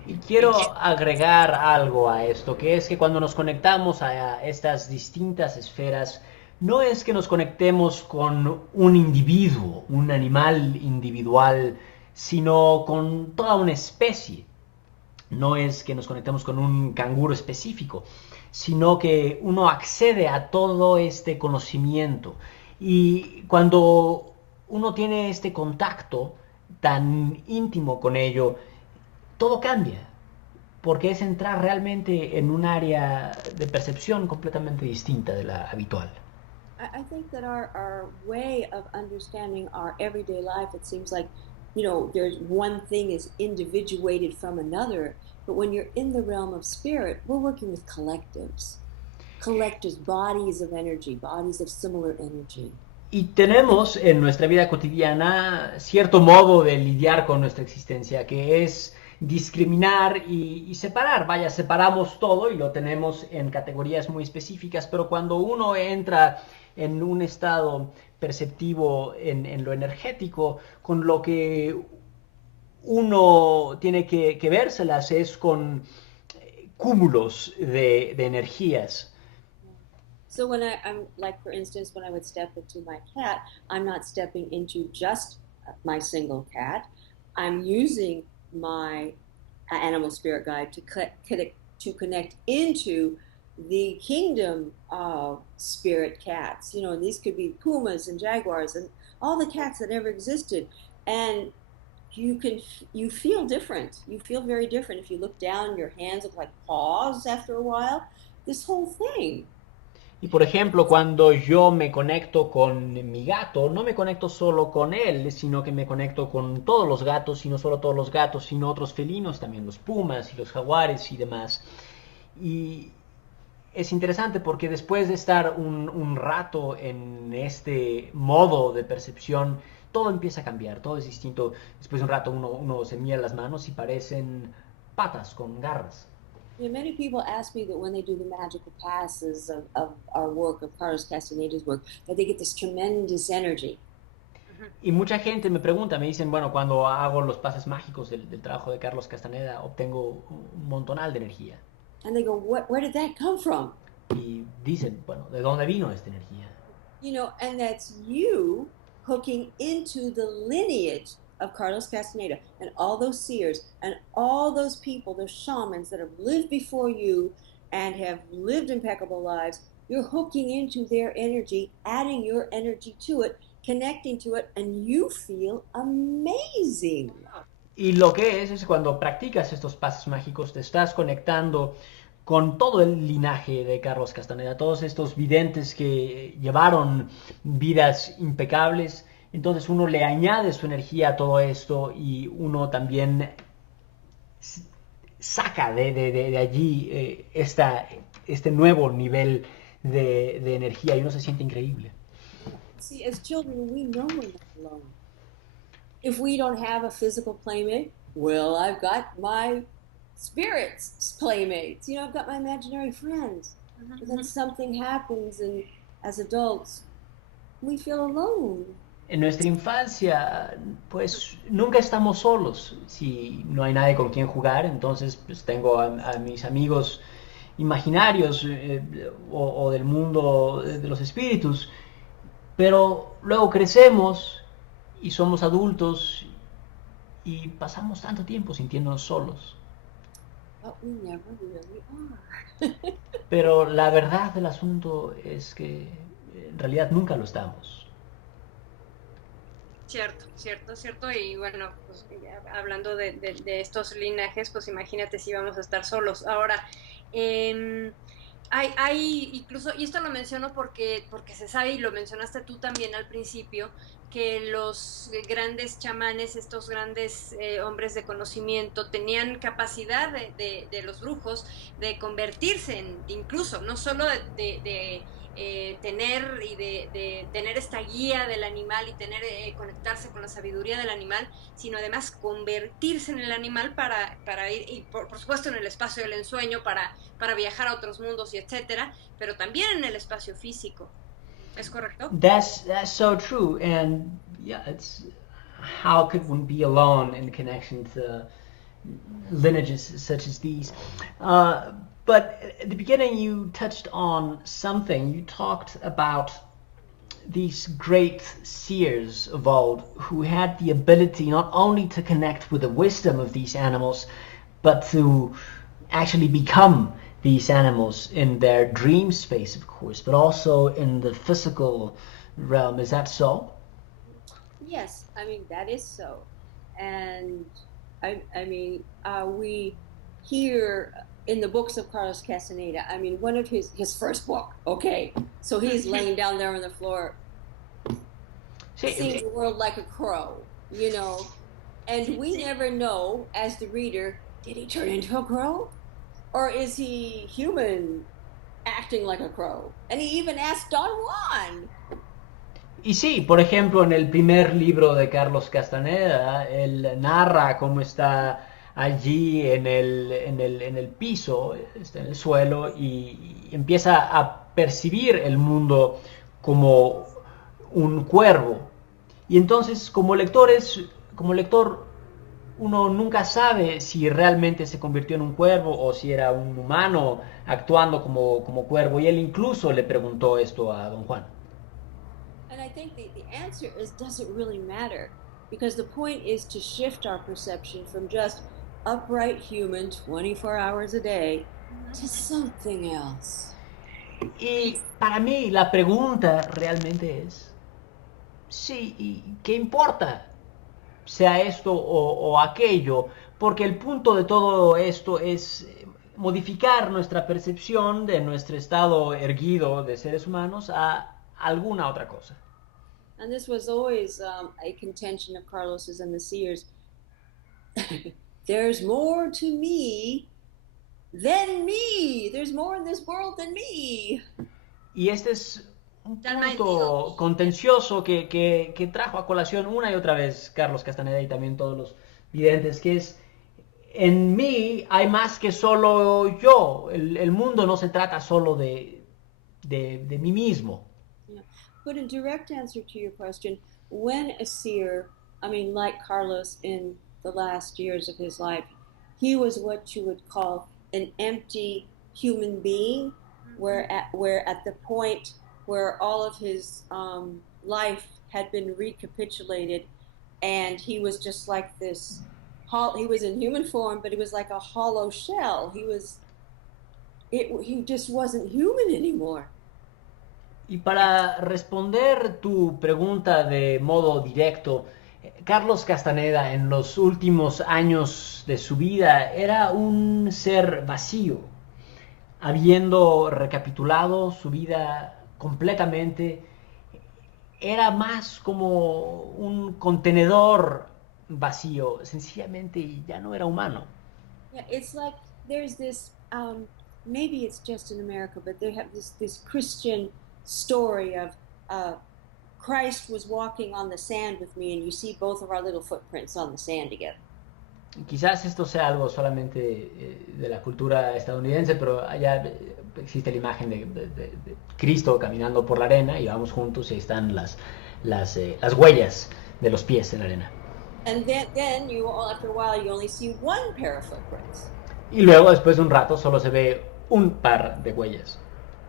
Y quiero agregar algo a esto, que es que cuando nos conectamos a estas distintas esferas, no es que nos conectemos con un individuo, un animal individual, sino con toda una especie. No es que nos conectemos con un canguro específico, sino que uno accede a todo este conocimiento. Y cuando uno tiene este contacto tan íntimo con ello, todo cambia, porque es entrar realmente en un área de percepción completamente distinta de la habitual. I think that our way of understanding our everyday life, it seems like, you know, there's one thing is individuated from another, but when you're in the realm of spirit, we're working with collectives, bodies of energy, bodies of similar energy. Y tenemos en nuestra vida cotidiana cierto modo de lidiar con nuestra existencia, que es discriminar y separar. Vaya, separamos todo y lo tenemos en categorías muy específicas, pero cuando uno entra en un estado perceptivo en lo energético, con lo que uno tiene que vérselas es con cúmulos de energías. So when I'm like, for instance, when I would step into my cat, I'm not stepping into just my single cat. I'm using my animal spirit guide to connect into the kingdom spirit cats, you know, and these could be pumas and jaguars and all the cats that ever existed. And you feel different. You feel very different. If you look down, your hands look like paws after a while. This whole thing. Y por ejemplo, cuando yo me conecto con mi gato, no me conecto solo con él, sino que me conecto con todos los gatos, y no solo todos los gatos, sino otros felinos, también los pumas y los jaguares y demás. Y es interesante porque después de estar un rato en este modo de percepción, todo empieza a cambiar, todo es distinto. Después de un rato uno se mira las manos y parecen patas con garras. You know, many people ask me that when they do the magical passes of our work, of Carlos Castaneda's work, that they get this tremendous energy. Y mucha gente me pregunta, me dicen, bueno, cuando hago los pases mágicos del trabajo de Carlos Castaneda, obtengo un montonal de energía. And they go, where did that come from? Y dicen, bueno, ¿de dónde vino esta energía? You know, and that's you hooking into the lineage of Carlos Castaneda and all those seers and all those people, those shamans that have lived before you and have lived impeccable lives. You're hooking into their energy, adding your energy to it, connecting to it, and you feel amazing. Y lo que es cuando practicas estos pases mágicos, te estás conectando con todo el linaje de Carlos Castaneda, todos estos videntes que llevaron vidas impecables. Entonces uno le añade su energía a todo esto y uno también saca de allí este nuevo nivel de energía y uno se siente increíble. See, as children, we know we're not alone. If we don't have a physical playmate, well, I've got my spirits playmates. You know, I've got my imaginary friends. But then something happens, and as adults, we feel alone. En nuestra infancia, pues nunca estamos solos. Si no hay nadie con quien jugar, entonces pues tengo a mis amigos imaginarios o del mundo de los espíritus. Pero luego crecemos y somos adultos y pasamos tanto tiempo sintiéndonos solos. But we never really are. Pero la verdad del asunto es que en realidad nunca lo estamos. Cierto, cierto, cierto. Y bueno, pues, hablando de estos linajes, pues imagínate si vamos a estar solos. Ahora, hay incluso, y esto lo menciono porque se sabe, y lo mencionaste tú también al principio, que los grandes chamanes, estos grandes hombres de conocimiento, tenían capacidad de los brujos de convertirse en, incluso, no solo de tener y de tener esta guía del animal y tener conectarse con la sabiduría del animal, sino además convertirse en el animal para ir, y por supuesto en el espacio del ensueño, para viajar a otros mundos y etcétera, pero también en el espacio físico. ¿Es correcto? That's so true, and yeah, it's how could one be alone in connection to lineages such as these? But at the beginning, you touched on something. You talked about these great seers of old who had the ability not only to connect with the wisdom of these animals, but to actually become these animals in their dream space, of course, but also in the physical realm. Is that so? Yes, I mean, that is so. And I mean, we hear in the books of Carlos Castaneda, I mean, one of his first book, okay, so he's laying down there on the floor, seeing the world like a crow, you know, and we never know, as the reader, did he turn into a crow? Or is he human acting like a crow? And he even asked Don Juan. Y sí, por ejemplo, en el primer libro de Carlos Castaneda, él narra cómo está allí en el piso, está en el suelo, y empieza a percibir el mundo como un cuervo. Y entonces, como lector, uno nunca sabe si realmente se convirtió en un cuervo o si era un humano actuando como cuervo. Y él incluso le preguntó esto a Don Juan. And I think the answer is, does it really matter? Because the point is to shift our perception from just upright human 24 hours a day to something else. Y para mí la pregunta realmente es, sí, ¿y qué importa? Sea esto o aquello, porque el punto de todo esto es modificar nuestra percepción de nuestro estado erguido de seres humanos a alguna otra cosa. And this was always a contention of Carlos's and the seers. There's more to me than me. There's more in this world than me. Y este es un Alma de punto Dios. contencioso que trajo a colación una y otra vez Carlos Castaneda y también todos los videntes, que es, en mí hay más que solo yo, el mundo no se trata solo de mí mismo. Yeah. But in direct answer to your question, when a seer, I mean, like Carlos in the last years of his life, he was what you would call an empty human being, where at the point where all of his life had been recapitulated, and he was just like this. He was in human form, but he was like a hollow shell. He just wasn't human anymore. Y para responder tu pregunta de modo directo, Carlos Castaneda en los últimos años de su vida era un ser vacío, habiendo recapitulado su vida completamente, era más como un contenedor vacío, sencillamente ya no era humano. Yeah, it's like there's this. Maybe it's just in America, but they have this Christian story of Christ was walking on the sand with me, and you see both of our little footprints on the sand together. Quizás esto sea algo solamente de la cultura estadounidense, pero allá existe la imagen de Cristo caminando por la arena y vamos juntos y ahí están las huellas de los pies en la arena. And then you after a while you only see one pair of footprints. Y luego, después de un rato, solo se ve un par de huellas.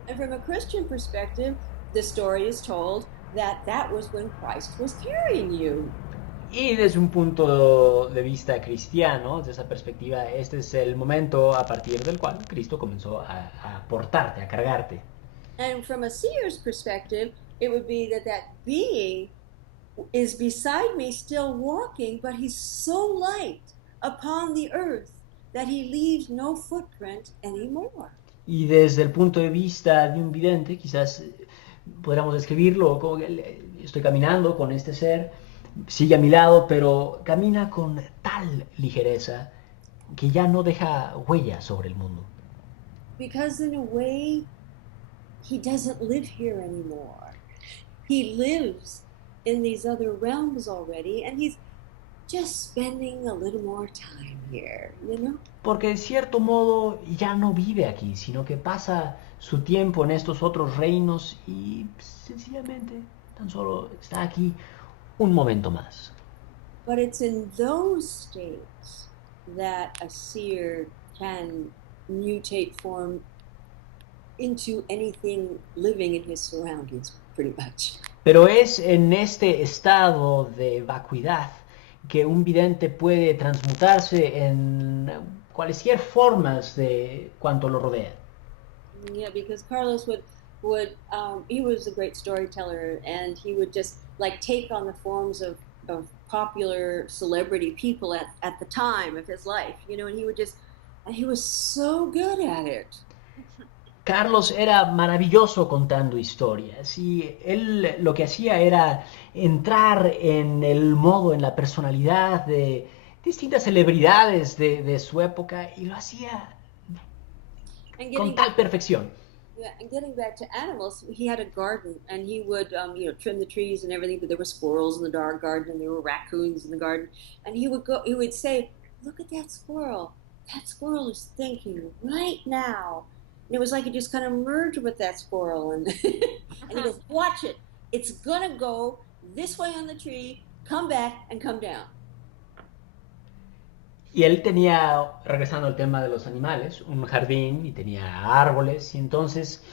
And from a Christian perspective, the story is told that was when Christ was carrying you. Y desde un punto de vista cristiano, desde esa perspectiva, este es el momento a partir del cual Cristo comenzó a portarte, a cargarte. And from a seer's perspective, it would be that being is beside me still walking, but he's so light upon the earth that he leaves no footprint anymore. Y desde el punto de vista de un vidente, quizás podríamos describirlo como que estoy caminando con este ser, sigue a mi lado, pero camina con tal ligereza que ya no deja huella sobre el mundo. Because in a way, he doesn't live here anymore. He lives in these other realms already, and he's just spending a little more time here, you know? Porque de cierto modo ya no vive aquí, sino que pasa su tiempo en estos otros reinos y sencillamente tan solo está aquí un momento más. But it's in those states that a seer can mutate form into anything living in his surroundings, pretty much. Pero es en este estado de vacuidad que un vidente puede transmutarse en cualquier formas de cuanto lo rodea. Yeah, because Carlos would he was a great storyteller, and he would just like take on the forms of popular celebrity people at the time of his life, you know, and he was so good at it. Carlos era maravilloso contando historias y él lo que hacía era entrar en el modo, en la personalidad de distintas celebridades de su época y lo hacía con tal perfección. Yeah, and getting back to animals, he had a garden, and he would, trim the trees and everything. But there were squirrels in the dark garden, and there were raccoons in the garden. And he would go. He would say, "Look at that squirrel. That squirrel is thinking right now." And it was like he just kind of merged with that squirrel, and and he goes, "Watch it. It's gonna go this way on the tree, come back, and come down." Y él tenía, regresando al tema de los animales, un jardín y tenía árboles y entonces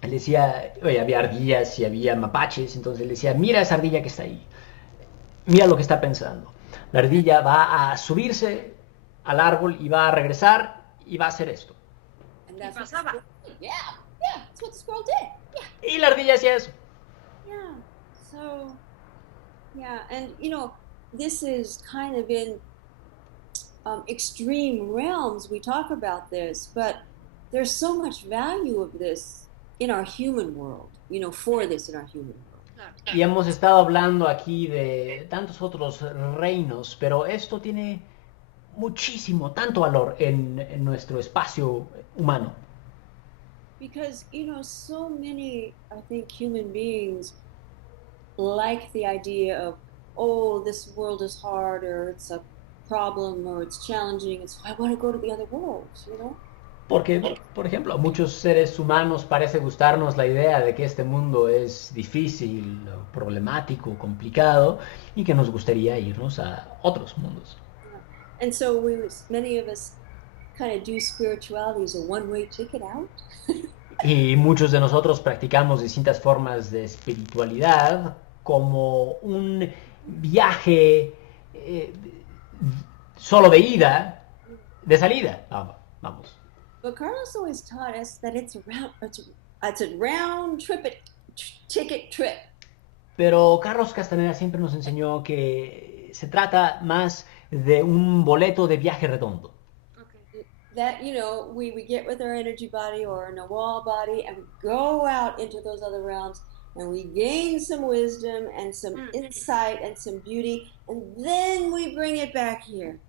él decía, oye, había ardillas y había mapaches, entonces él decía, mira esa ardilla que está ahí, mira lo que está pensando. La ardilla va a subirse al árbol y va a regresar y va a hacer esto. And that's Y what the pasaba. squirrel did. Yeah, that's what the squirrel did. Yeah. Y la ardilla hacía eso. Yeah. So, yeah, and this is kind of in extreme realms. We talk about this, but there's so much value of this in our human world. For this in our human world. Y hemos estado hablando aquí de tantos otros reinos, pero esto tiene muchísimo, tanto valor en nuestro espacio humano. Because so many, I think, human beings like the idea of, oh, this world is hard, or it's a problem, or it's challenging, and so I want to go to the other worlds. Porque, por ejemplo, a muchos seres humanos parece gustarnos la idea de que este mundo es difícil, problemático, complicado, y que nos gustaría irnos a otros mundos. And so many of us kind of do spirituality as a one-way ticket out. Y muchos de nosotros practicamos distintas formas de espiritualidad como un viaje solo de ida, de salida. Vamos. But Carlos always taught us that it's a round ticket trip. Pero Carlos Castaneda siempre nos enseñó que se trata más de un boleto de viaje redondo. Okay. That, we get with our energy body or a Nawal body and we go out into those other realms and we gain some wisdom and some insight and some beauty, and then we bring it back here.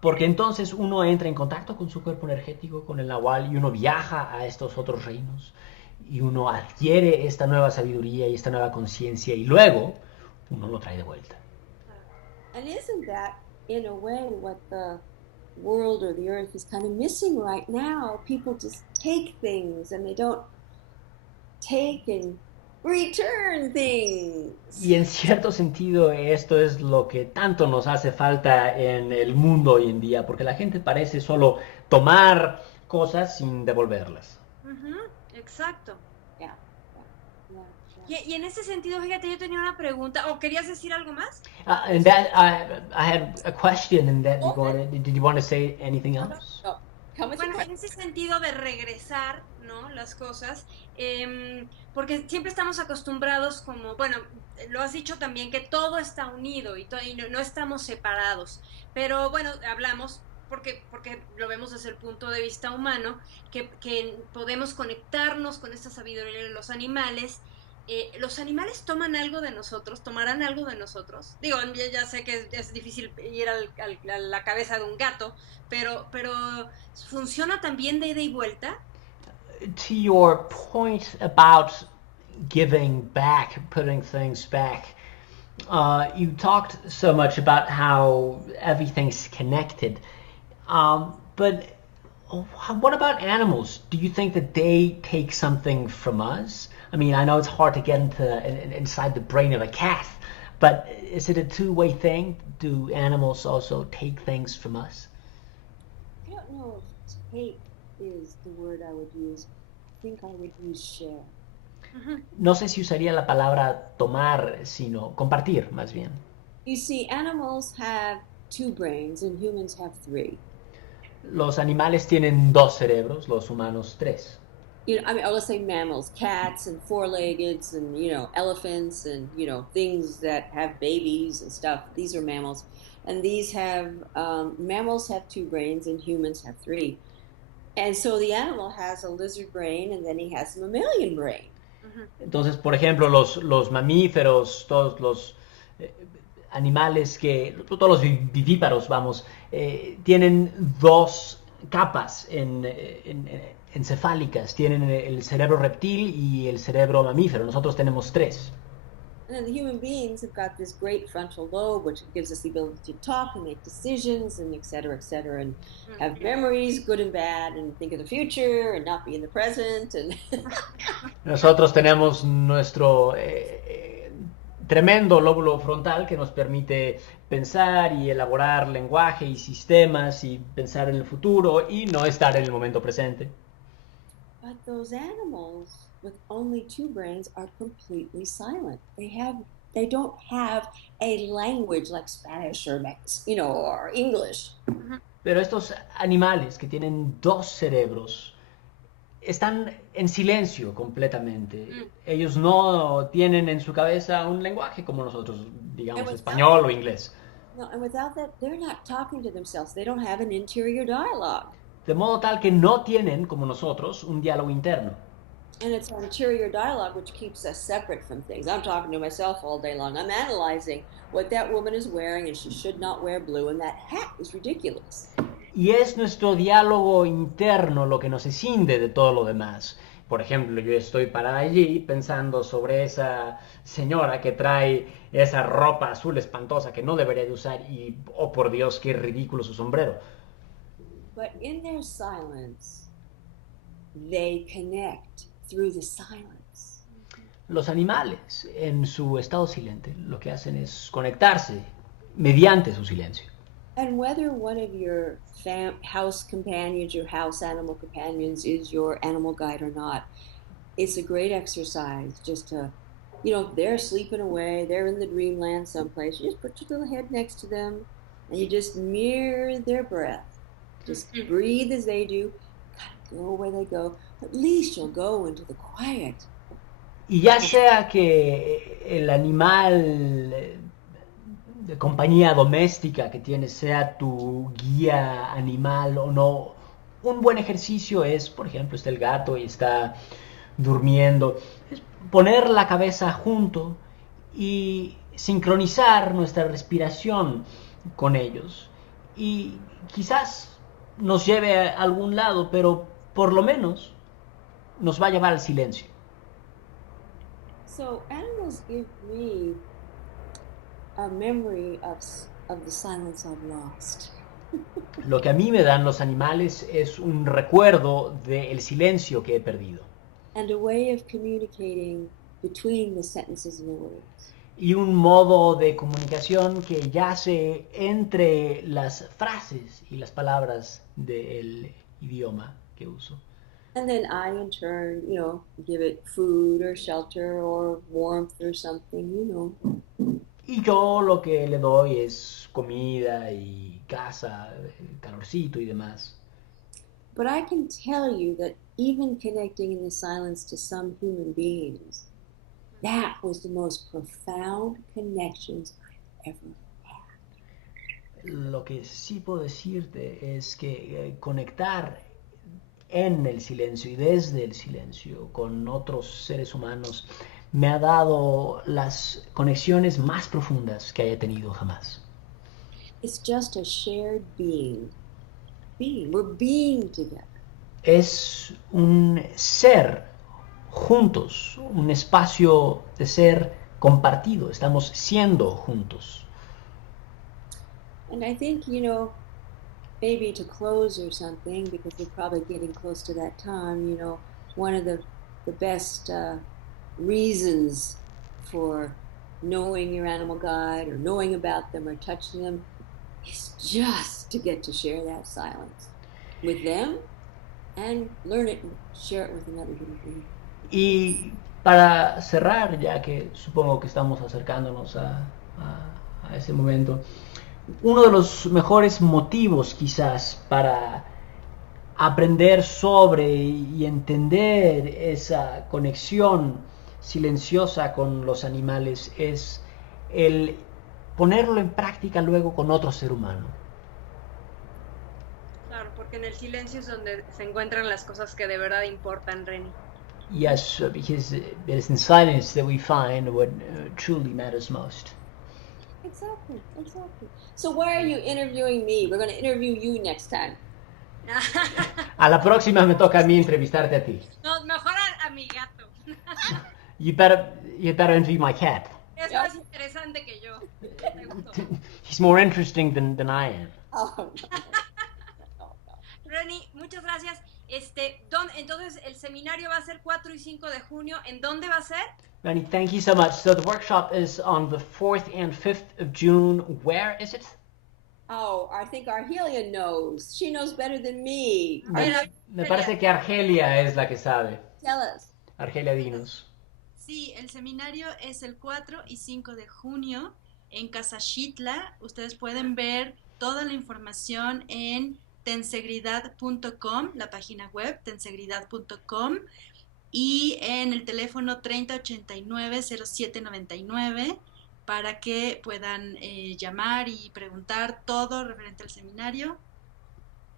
Porque entonces uno entra en contacto con su cuerpo energético, con el Nahual, y uno viaja a estos otros reinos, y uno adquiere esta nueva sabiduría y esta nueva conciencia, y luego uno lo trae de vuelta. And isn't that, in a way, what the world or the earth is kind of missing right now? People just take things and they don't take and return things. Y en cierto sentido esto es lo que tanto nos hace falta en el mundo hoy en día, porque la gente parece solo tomar cosas sin devolverlas. Exacto. Yeah. Y en ese sentido, fíjate, yo tenía una pregunta, ¿o querías decir algo más? And that I had a question in that regard. Did you want to say anything else? No. Bueno, en ese sentido de regresar, ¿no? Las cosas, porque siempre estamos acostumbrados como, bueno, lo has dicho también, que todo está unido y no estamos separados, pero bueno, hablamos, porque lo vemos desde el punto de vista humano, que podemos conectarnos con esta sabiduría de los animales. ¿Los animales toman algo de nosotros? ¿Tomarán algo de nosotros? Digo, ya sé que es difícil ir a la cabeza de un gato, pero ¿funciona también de ida y vuelta? To your point about giving back, putting things back, you talked so much about how everything's connected. But what about animals? Do you think that they take something from us? I mean, I know it's hard to get inside the brain of a cat, but is it a two-way thing? Do animals also take things from us? I don't know if take is the word I would use. I think I would use share. No sé si usaría la palabra tomar, sino compartir, más bien. You see, animals have 2 brains and humans have 3. Los animales tienen 2 cerebros, los humanos 3. Let's say mammals, cats and 4-leggeds and, elephants and, things that have babies and stuff. These are mammals. And mammals have 2 brains and humans have 3. And so the animal has a lizard brain and then he has a mammalian brain. Entonces, por ejemplo, los mamíferos, todos los animales todos los vivíparos, tienen 2 capas encefálicas. Tienen el cerebro reptil y el cerebro mamífero. Nosotros tenemos 3. And then the human beings have got this great frontal lobe, which gives us the ability to talk and make decisions and et cetera, and have memories, good and bad, and think of the future and not be in the present. And Nosotros tenemos nuestro tremendo lóbulo frontal que nos permite pensar y elaborar lenguaje y sistemas y pensar en el futuro y no estar en el momento presente. But those animals with only 2 brains are completely silent. They don't have a language like Spanish or or English. Pero estos animales que tienen 2 cerebros están en silencio completamente. Ellos no tienen en su cabeza un lenguaje como nosotros, digamos, And español o inglés. no, and without that, they're not talking to themselves. They don't have an interior dialogue. De modo tal que no tienen, como nosotros, un diálogo interno. And it's our interior dialogue which keeps us separate from things. I'm talking to myself all day long. I'm analyzing what that woman is wearing, and she should not wear blue, and that hat is ridiculous. Y es nuestro diálogo interno lo que nos escinde de todo lo demás. Por ejemplo, yo estoy parada allí pensando sobre esa señora que trae esa ropa azul espantosa que no debería de usar y, oh por Dios, qué ridículo su sombrero. But in their silence, they connect through the silence. Los animales, en su estado silente, lo que hacen es conectarse mediante su silencio. And whether one of your house companions, your house animal companions, is your animal guide or not, it's a great exercise just to, they're sleeping away, they're in the dreamland someplace. You just put your little head next to them and you just mirror their breath. Just breathe as they do, go where they go. At least you'll go into the quiet. Y ya sea que el animal de compañía doméstica que tienes sea tu guía animal o no, un buen ejercicio es, por ejemplo, está el gato y está durmiendo, es poner la cabeza junto y sincronizar nuestra respiración con ellos. Y quizás nos lleve a algún lado, pero por lo menos nos va a llevar al silencio. So animals give me a memory of the silence I've lost. Lo que a mí me dan los animales es un recuerdo del silencio que he perdido. And a way of communicating between the sentences and the words. Y un modo de comunicación que yace entre las frases y las palabras del idioma que uso. And then I, in turn, give it food or shelter or warmth or something. Y yo lo que le doy es comida y casa, calorcito y demás. But I can tell you that even connecting in the silence to some human beings, that was the most profound connections I've ever had. Lo que sí puedo decirte es que conectar en el silencio y desde el silencio con otros seres humanos me ha dado las conexiones más profundas que haya tenido jamás. It's just a shared being. We're being together. Es un ser juntos, un espacio de ser compartido, estamos siendo juntos. And I think, maybe to close or something, because we're probably getting close to that time, one of the best reasons for knowing your animal guide or knowing about them or touching them is just to get to share that silence with them and learn it and share it with another human being. Y para cerrar, ya que supongo que estamos acercándonos a ese momento, uno de los mejores motivos quizás para aprender sobre y entender esa conexión silenciosa con los animales es el ponerlo en práctica luego con otro ser humano. Claro, porque en el silencio es donde se encuentran las cosas que de verdad importan, Reni. Yes, because it is in silence that we find what truly matters most. Exactly. So why are you interviewing me? We're going to interview you next time. A la próxima me toca a mí entrevistarte a ti. No, mejor a mi gato. You better interview my cat. Es más interesante que yo. He's more interesting than I am. Oh, no. Reni, muchas gracias. Entonces, el seminario va a ser 4 y 5 de junio. ¿En dónde va a ser? Reni, thank you so much. So the workshop is on the 4th and 5th of June. Where is it? Oh, I think Argelia knows. She knows better than me. Me parece que Argelia es la que sabe. Tell us. Argelia, dinos. Sí, el seminario es el 4 y 5 de junio en Casa Xitla. Ustedes pueden ver toda la información en tensegridad.com, la página web tensegridad.com, y en el teléfono 3089-0799 para que puedan llamar y preguntar todo referente al seminario,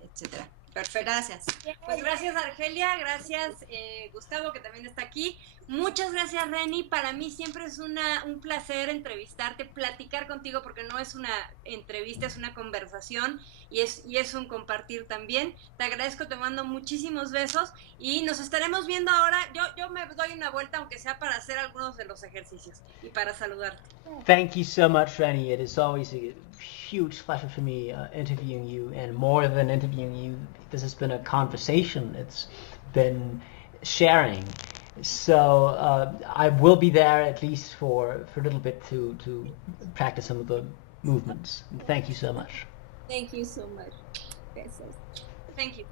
etcétera. Perfecto. Gracias. Pues gracias Argelia, gracias Gustavo que también está aquí. Muchas gracias Reni, para mí siempre es un placer entrevistarte, platicar contigo porque no es una entrevista, es una conversación y es un compartir también. Te agradezco, te mando muchísimos besos y nos estaremos viendo ahora. Yo me doy una vuelta aunque sea para hacer algunos de los ejercicios y para saludarte. Thank you so much, Rennie. It is always a huge pleasure for me interviewing you, and more than interviewing you, this has been a conversation. It's been sharing. So I will be there at least for a little bit to practice some of the movements. Thank you so much. Thank you so much. Besos. Thank you.